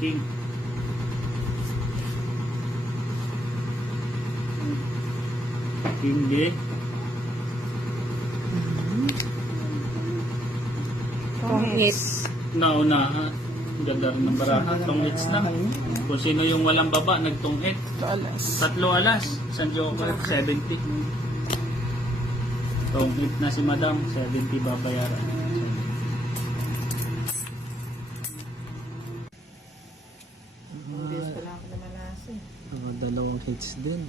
King. King B. Kung it's Nauna, ganda rin ng baraha. Tong-hits na. Kung sino yung walang baba, nagtong-hit. alas. 3 alas. Isang joker, 70. Tong-hit na si Madam, 70 babayaran. Hindi pa lang ako namalasi. Mga dalawang hits din.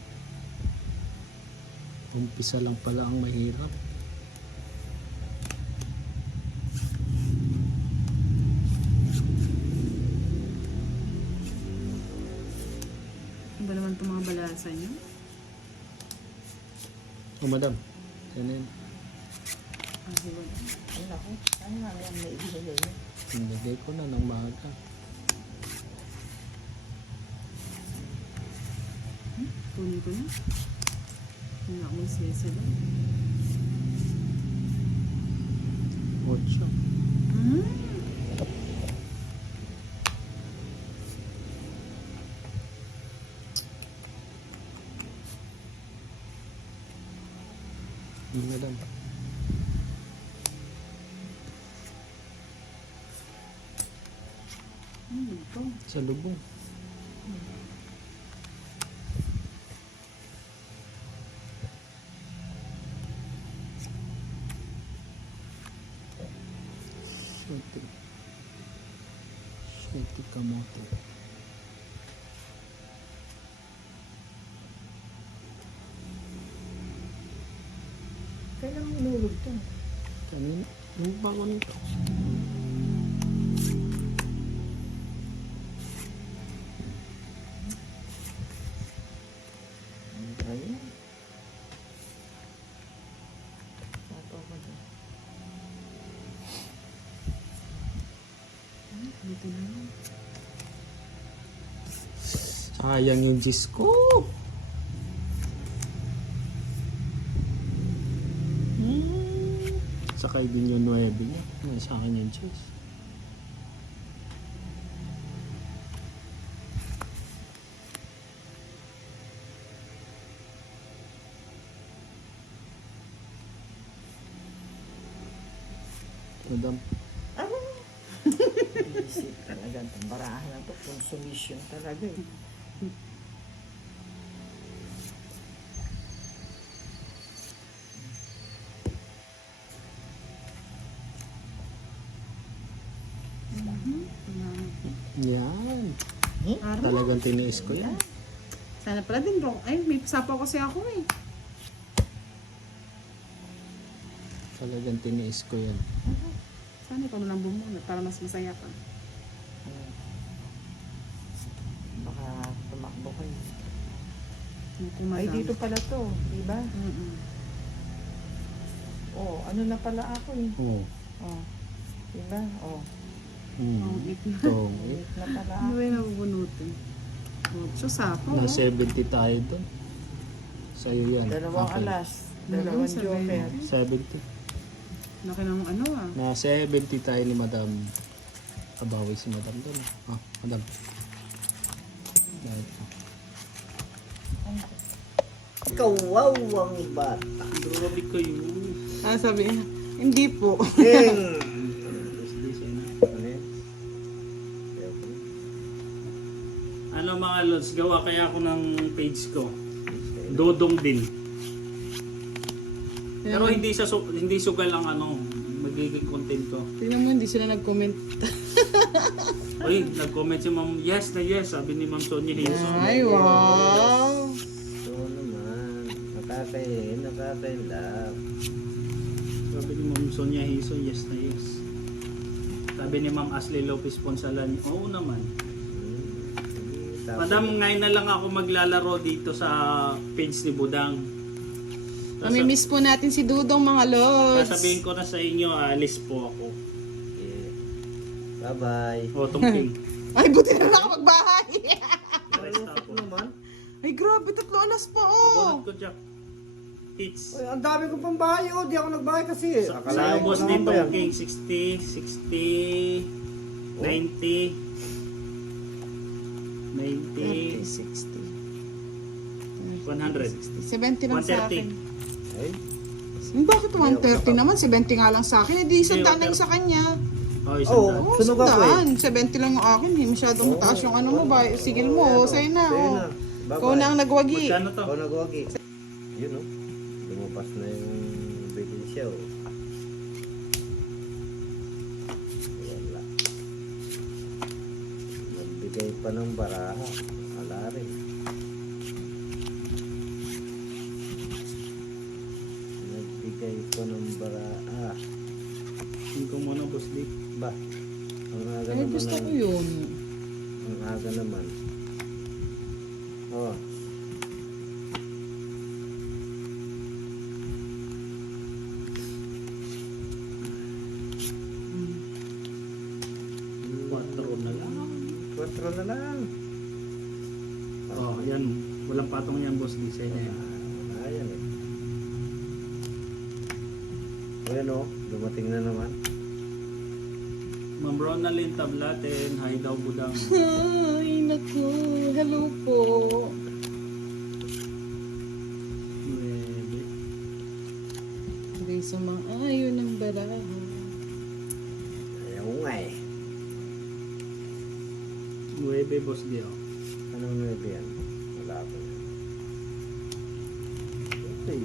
Umpisa lang pala ang mahirap. Ano ba naman itong mga balasa niyo? Oh, madam. Yan na yun. Ah, diba? Ay, naku. Ano nga yan may ibigay yun? Nilagay ko na ng maaga. Kunin ko na. Hindi ako magsiyasa doon. 8. Hmm? Hindi madam. Ito. Sa lubong. Swerte. Swerte kamote. Kailan mo inulog to? Kanina. Yung bago nito. Ano ba yun? Sato ako dyan. Dito na lang. Sayang yung G's ko. Sakay din yung 9 niya. Sa akin yung G's. Madam. Isip talaga. Itong barahan na to. Consumption talaga eh. Yan. Araw. Talagang tiniis ko yan. Sana pala din bro. Ay, may sapaw kasi ako eh. Talagang tiniis ko yan. Sana ikaw na lang bumuna para mas masaya ka. Baka tumakbo kayo. Kung Ay, madam. dito pala to. Diba? Mm-mm. Oh, ano na pala ako eh. Oo. Oh. Diba? Oh. Ang ikna. Ito. Wait na pala Ano ako. ba yung nabubunutin? 8 sapaw. Na 70 tayo dun. Sa'yo yan. Dalawang Akin. alas. Dalawang Mm, joker. 70. Laki ng ano ah. Na 70 tayo ni Madam. Kabawi si Madam dun. Ah, Madam. Dahil ito. Kawawang bata. Grabe kayo. Ah, sabi niya, hindi po. Ano mga lods, gawa kaya ako ng page ko. Dodong din. Pero hindi sugal ang ano, magiging content ko. Tingnan mo, hindi sila nag-comment. Uy, nag-comment si Ma'am, yes na yes, sabi ni Ma'am Sonia Hilson. Ay, wow! So naman, nakaka-love. Sabi ni Ma'am Sonia Hilson, yes na yes. Sabi ni Ma'am Ashley Lopez Ponsalan, oo naman. Madam, ngayon na lang ako maglalaro dito sa page ni Budang. Mamimiss po natin si Dudong mga lods. Sasabihin ko na sa inyo, alis po ako. Yeah. Bye-bye. O, tungking. Ay, buti na nakapagbahay. Arresta po. Ay, grabe, 3 alas pa Kabunot oh. ko, Jack. Hits. Ay, ang dami ko pang bahay, oh. Di ako nagbahay kasi. Sa Akalain ko boss naman ni ba yan? Tungking, 60, 60, 90. 90, 60. 100. 70 lang sa 130. akin. Ay, Bakit 130 naman? 70 nga lang sa akin. Eh, di isang daan lang sa kanya. Oh, isang Oo. daan. Oo, Sunog isang ako daan. 70 lang yung akin. Eh. Masyadong mataas yung ano mo ba? Sigil mo. Oo, Sa'yo na. sa'yo Oh. na. Bye-bye. Ikaw na ang nagwagi. Magkano to? Ikaw nagwagi. Yun oh. Lumabas na yung ebidensya oh. Wala. Nagbigay pa ng baraha. Wala rin. Nagbigay pa ng baraha. Tingin ko muna, boss Lee. Ba? Ang aga Ay, naman gusto ng- ko yun. Ang aga naman. Oh. Quattro na lang. 4 na lang. Oh, yan. Walang patong yan, boss Lee. Sa'yo na yan. Ayan eh. Ayan o, dumating na naman. Ma'am Ronaldin Tablaten, hi daw budang. Ay, naku. Hello po. 9. Hindi sumang-ayon ng baraha. Ayaw nga eh. 9, boss Lee. Oh. Anong nuebe yan? Wala ko. Okay.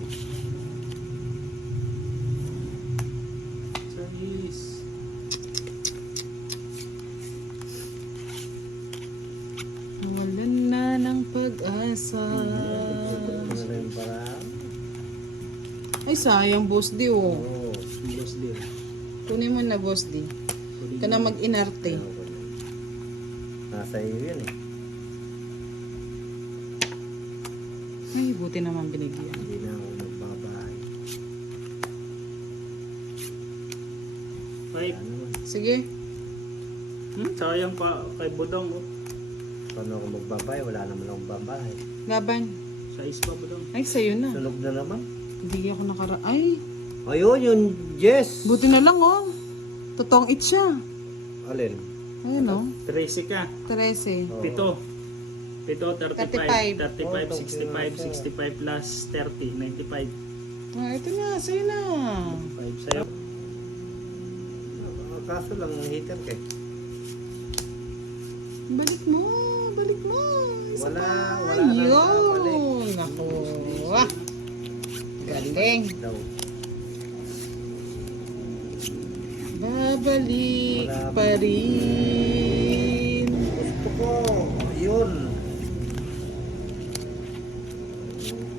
Service. Walan na ng pag-asa. Ano na yung paraan? Ay, sayang, boss di, oh. Oo. Boss Lee. Kunin mo na, boss di. Kunin Ka na mo. mag-inarte. Ayaw ko na. Nasa iyo yun eh. Ay, buti naman binigyan. Hindi na ako magbabahay. Five. Wala naman. Sige. Sayang pa kay budang. Oh. Paano ako magbabahay? Wala naman akong babahay. Laban. Size pa budang. Ay, sa'yo na. Sunog na naman. Hindi ako Ay, Ayun, yun, Jess. buti na lang, oh. Totoong it siya. Alin? Ayun, oh. 13 ka. 13. Oo. 7. 35. 35. 35, 65 plus 30, 95. Ah, ito na, sa'yo na. 5 sa'yo. Kaso lang, heater ka eh. Balik mo, balik mo. Isa Wala, pa. wala nang Yun. Ako. Ah. Galing. Daw. Babalik Wala. pa rin. Gusto ko. Yun.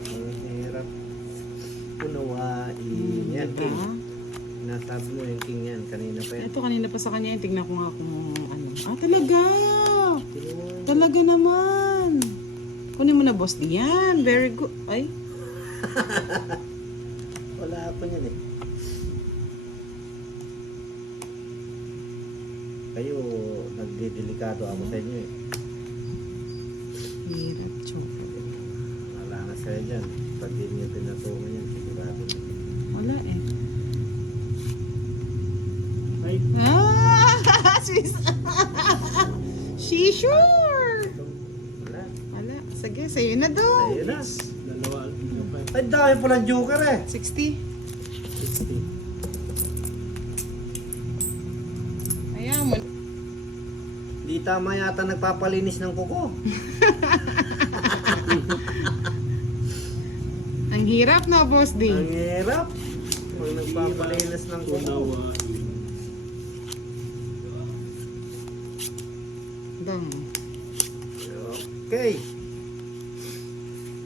Ang hirap. Unawain. Yan, Diba? King. Nasabi mo yung King yan. Kanina pa yan. Ito kanina pa sa kanya, tingnan ko nga kung ano. Ah, talaga. Tingnan. Talaga naman. Kunin mo na, boss. Diyan. Very good. Ay. Wala ako yan eh. Kayo, nagdidelikado ako sa inyo eh. Hirap, choco. Wala na sa'yo dyan. Pag di niyo pinatungan yan, sigurado na. Wala eh. 5. Ah! She sure. Wala. Wala. Sige, sa'yo na daw. Ayun na. Dalawa. Ay, dami po ng joker eh. 60. 60. Ayan mo. Di tama yata nagpapalinis ng kuko. Ang hirap na, boss D. Ang hirap. Pag nagpapalinis ng kuko. Unawain. Dang. Okay.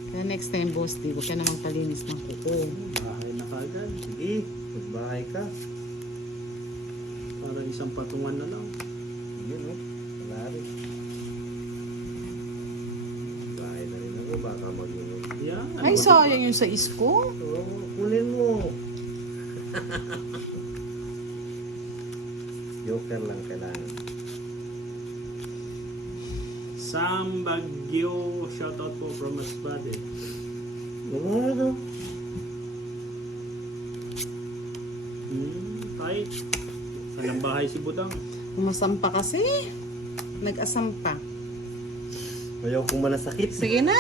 Kaya next time, boss D, huwag ka na magpalinis ng kuko. Bahay na kagad. Sige, magbahay ka. Para isang patungan na lang. Yun o. Wala rin. Bahay na rin ako. Baka mag-inom. Yan. Ay, sayang yung sa isko. Oo, kunin mo. Joker lang kailangan. Sam Bagyo. Shoutout po from Masbate. Ano? Tight. Walang bahay si budang. Umasampa kasi. Nag-asampa. Ayaw kong manasakit. Sige na.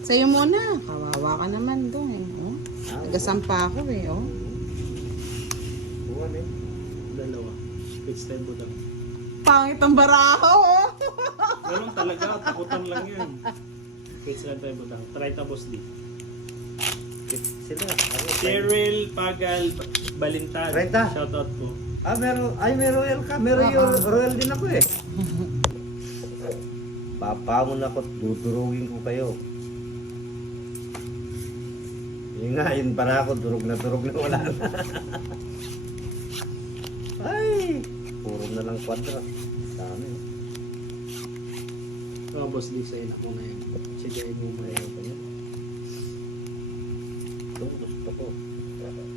Sa'yo muna. Kawawa ka naman doon eh. Oh. Nagasampa ako eh. Oh. Buwan eh. Dalawa. Pitch tayo budang. Pangit ang baraho. Oh. Ganun talaga, takutan lang yun. Pitch lang tayo budang. Try tapos di. Sila. Ako, Cheryl Pagal Balintag. 30. Shoutout po. may royal ka. May royal din ako eh. Papangon ako, dudurugin ko kayo. Yun nga, yun para ako, durog na wala na. Ay, puro na lang kwadra. Dami. Boss di sa'yo na ko na yan. Sige, mo mo yan. Ito gusto ko.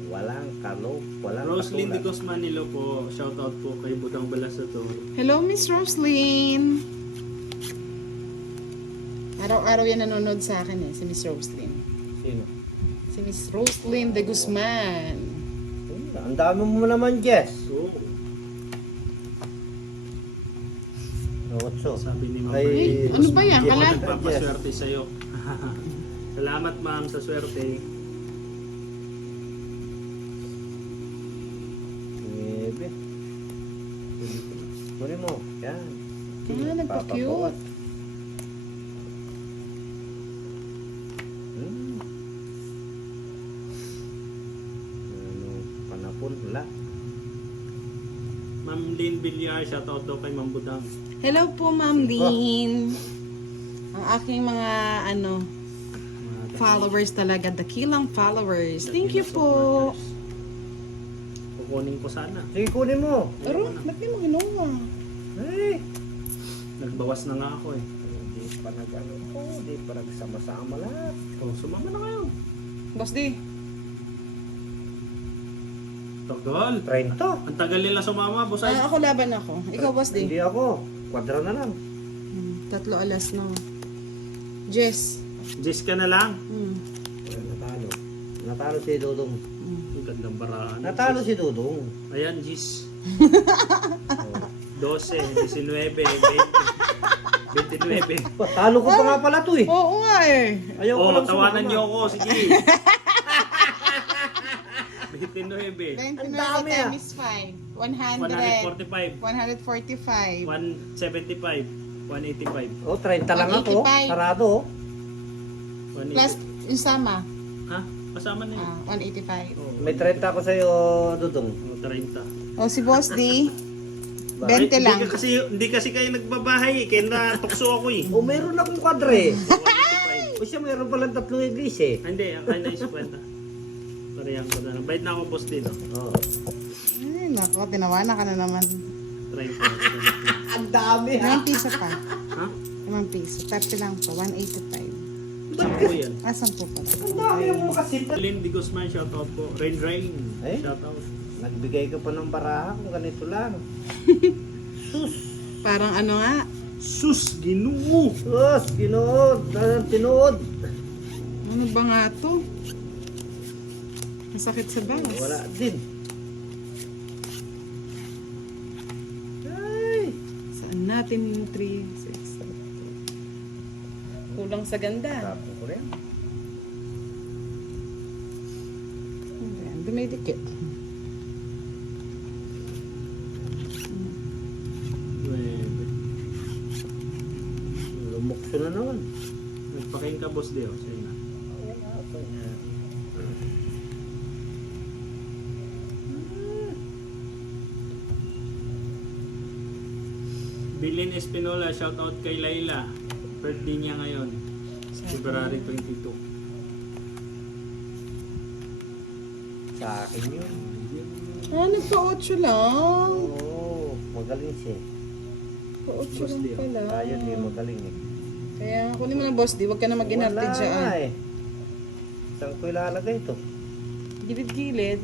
Walang kalo, walang Roslyn de katulad. Guzmanilo po. Shoutout po kay Budang Balasador. Hello, Miss Roslyn. Araw-araw yan nanonood sa akin eh, si Miss Roslyn. Sino? Si Miss Roslyn de Guzman. Ang dami mo naman, Jess. So, Otso. sabi ni Ma'am Ay, Berlin, ano ba yan? Ako Kala? nagpapaswerte sa'yo. Salamat ma'am sa swerte. Niebe. Kunin mo. Yan. Nagpa-cute. Ano, panapon, wala. Ma'am Lynn Villar, shoutout daw kay Ma'am Budang. Hello po, Ma'am Lynn. Ang aking mga followers talaga, dakilang followers. Thank you po. Kukunin ko sana. Sige, kunin mo. Pero, ba't di mo ginawa? Ay. Nagbawas na nga ako eh. Hindi pa nag-ano ko. Hindi pa nagsama-sama lahat. Oh, sumama na kayo. Boss D. Tagal. 30. Ang tagal nila sumama, boss ay. Ako laban ako. Ikaw, Boss D. Hindi ako. Kwadra na lang. 3 alas na. Jess. Jess ka na lang. Natalo. Natalo si Dudong. Ang gandang baraan. Natalo si Dudong. Ayan, Jess. 12, 19, 20. 29. Talo ko pa nga pala to eh. Oo nga eh. Ayaw ko Oh, lang tawanan sumama. niyo ako. Sige. 29. 29 dami, ah. times 5. 100. 145. 145. 175. 185. Oh, 30 lang ako. 185. Sarado oh. 180. Plus yung sama. Ha? Kasama na yun. 185. Oh, May 30 ako sa'yo, Dudong. oh, 30. O si Boss D. 20 Ay, lang. Hindi kasi kayo nagbabahay eh. Kaya natukso ako eh. Oh, meron akong kwadre. 185. O siya, meron palang 3 iglees eh. Ah, hindi, ang kanya is 50. Parehang ko na lang. Bayad na ako, boss din. Oh. Oh. Ay, nako, tinawanan ka na naman. 30. Ang dami 5 piso pa. Ha? 5 piso. 30 lang pa. 185. Saan po yan? Ah, 10 pala. Ang dami yung makasita. Lynn Di Guzman, shoutout po. Rain Rain, Eh? shoutout. Nagbigay ka pa ng baraha kung ganito lang. Sus! Parang ano nga. Sus, ginoo! Sus! Tinood! Tinood! Ano ba nga to? Masakit sa balas. Wala din. Ay! Saan natin yung 3, 6, kulang sa ganda. Tapos ko rin. Ayan, dumidikit. Lumukso na naman. Nagpakain ka, boss Deo. Sa'yo na. Bilin Espinola, shoutout kay Layla. Birthday niya ngayon. February 22. Sa akin yun. Ah, nagpa-8 lang. Oo, magaling siya. Pa-8 Boss lang Leo. pala. Tayo di magaling eh. Kaya kunin mo ng boss, di. Huwag ka na mag-inarte Wala dyan. eh. Saan ko ilalagay ito? Gilid-gilid.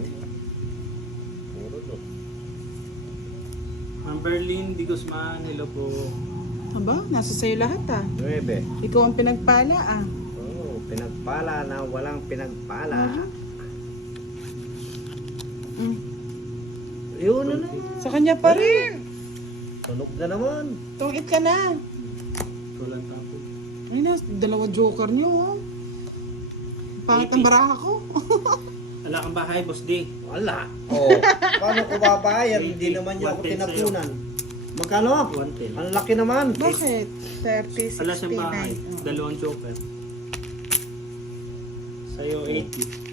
Puro to. Ang Berlin Di Guzman, hello po. Aba, nasa sa'yo lahat ah. 9. Ikaw ang pinagpala ah. Oo, pinagpala na walang pinagpala. Mm. Yun na naman. Sa kanya pa rin. Tunog na naman. Tungit ka na. Roland Tapo. Ay na, dalawa joker niyo, oh. Pangit ang baraha ko. Wala kang bahay, Boss D. Wala. Oh, paano ko babayad? Hindi naman niyo ako 110 tinapunan. Magkano? 110. Ang laki naman. Bakit? 30, Wala siyang bahay. 69. Dalawang joker. Sa'yo 80.